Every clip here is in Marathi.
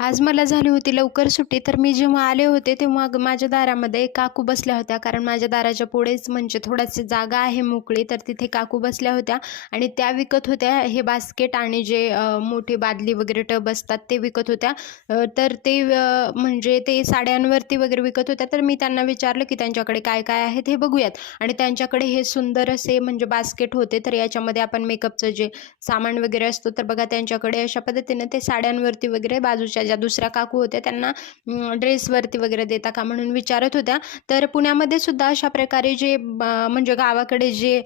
आज मला झाली होती लवकर सुट्टी, तर मी जेव्हा आले होते तेव्हा माझ्या दारामध्ये काकू बसल्या होत्या. कारण माझ्या दाराच्या पुढेच म्हणजे थोडीशी जागा आहे मोकळी, तर तिथे काकू बसल्या होत्या आणि त्या विकत होत्या हे बास्केट आणि जे मोठी बादली वगैरे टब असतात ते विकत होत्या. तर ते म्हणजे ते साड्यांवरती वगैरे विकत होत्या. तर मी त्यांना विचारलं की त्यांच्याकडे काय काय आहेत हे बघूयात. आणि त्यांच्याकडे हे सुंदर असे म्हणजे बास्केट होते. तर याच्यामध्ये आपण मेकअपचं जे सामान वगैरे असतो, तर बघा त्यांच्याकडे अशा पद्धतीने ते साड्यांवरती वगैरे बाजूच्या ज्या दुसऱ्या काकू होत्या त्यांना ड्रेसवरती वगैरे देता का म्हणून विचारत होत्या. तर पुण्यामध्ये सुद्धा अशा प्रकारे जे म्हणजे गावाकडे जे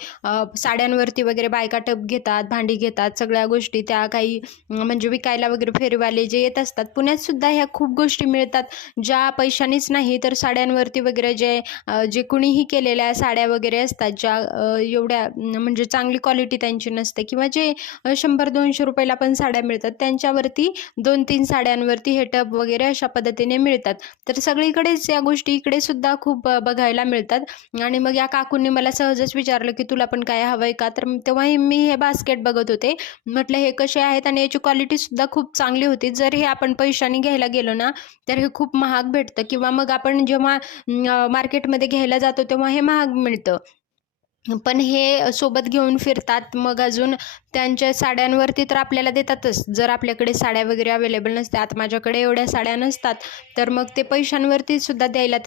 साड्यांवरती वगैरे बायका टब घेतात, भांडी घेतात, सगळ्या गोष्टी त्या काही म्हणजे विकायला वगैरे फेरीवाले जे येत असतात, पुण्यात सुद्धा ह्या खूप गोष्टी मिळतात, ज्या पैशानीच नाही तर साड्यांवरती वगैरे जे कुणीही केलेल्या साड्या वगैरे असतात, ज्या एवढ्या म्हणजे चांगली क्वालिटी त्यांची नसते, किंवा जे 100-200 रुपयाला पण साड्या मिळतात त्यांच्यावरती 2-3 साड्यांवरती हे टब वगैरे अशा पद्धतीने मिळतात. तर सगळीकडेच या गोष्टी इकडे सुद्धा खूप बघायला मिळतात. आणि मग या काकूंनी मला सहजच विचारलं की तुला पण काय हवंय का? तर तेव्हाही मी हे बास्केट बघत होते. म्हटलं हे कसे आहेत, आणि याची क्वालिटी सुद्धा खूप चांगली होती. जर हे आपण पैशाने घ्यायला गेलो ना तर हे खूप महाग भेटतं, किंवा मग आपण जेव्हा मार्केटमध्ये घ्यायला जातो तेव्हा हे महाग मिळतं. पण हे सोबत घेऊन फिरतात. मग अजून त्यांच्या साड्यांवरती तर आपल्याला देतातच. जर आपल्याकडे साड्या वगैरे अवेलेबल नसतात, माझ्याकडे एवढ्या साड्या नसतात, तर मग ते पैशांवरती सुद्धा द्यायला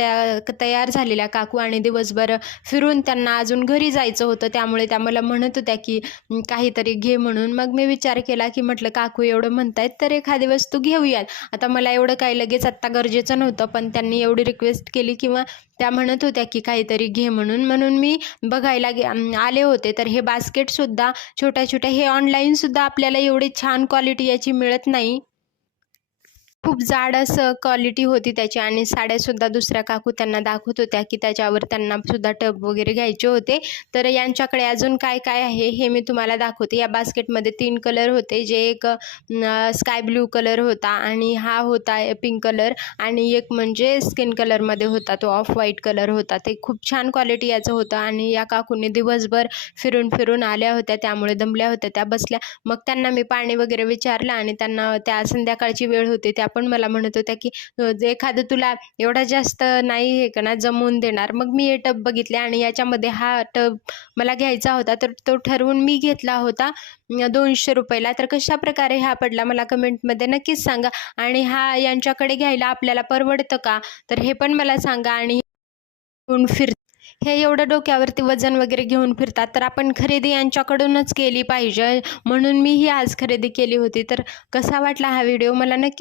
तयार झालेल्या काकू. आणि दिवसभर फिरून त्यांना अजून घरी जायचं होतं, त्यामुळे त्या मला म्हणत होत्या की काहीतरी घे म्हणून. मग मी विचार केला की म्हटलं काकू एवढं म्हणतायत तर एखादी वस्तू घेऊयात. आता मला एवढं काही लगेच आत्ता गरजेचं नव्हतं, पण त्यांनी एवढी रिक्वेस्ट केली किंवा त्या म्हणत होत्या की काहीतरी घे म्हणून, म्हणून मी बघायला आले होते. तर हे बास्केटसुद्धा छोट्या-छोट्या हे ऑनलाईनसुद्धा आपल्याला एवढी छान क्वालिटी याची मिळत नाही. खूप जाड असं क्वालिटी होती त्याची. आणि साड्यासुद्धा दुसऱ्या काकू त्यांना दाखवत होत्या की त्याच्यावर त्यांना सुद्धा टब वगैरे घ्यायचे होते. तर यांच्याकडे अजून काय काय आहे हे मी तुम्हाला दाखवते. या बास्केटमध्ये 3 कलर होते, जे एक स्काय ब्लू कलर होता, आणि हा होता पिंक कलर, आणि एक म्हणजे स्किन कलरमध्ये होता, तो ऑफ व्हाईट कलर होता. ते खूप छान क्वालिटी याचं होतं. आणि या काकूंनी दिवसभर फिरून फिरून आल्या होत्या, त्यामुळे दमल्या होत्या, त्या बसल्या. मग त्यांना मी पाणी वगैरे विचारलं, आणि त्यांना त्या संध्याकाळची वेळ होती, त्या पण मला म्हणत होत्या की एखादं तुला एवढा जास्त नाही हे का ना जमवून देणार. मग मी हे टब बघितले, आणि याच्यामध्ये हा टब मला घ्यायचा होता, तर तो ठरवून मी घेतला होता 200 रुपयाला. तर कशा प्रकारे हा पडला मला कमेंटमध्ये नक्कीच सांगा. आणि हा यांच्याकडे घ्यायला आपल्याला परवडतं का, तर हे पण मला सांगा. आणि हे एवढं डोक्यावरती वजन वगैरे घेऊन फिरतात, तर आपण खरेदी यांच्याकडूनच केली पाहिजे. म्हणून मी ही आज खरेदी केली होती. तर कसा वाटला हा व्हिडिओ मला नक्की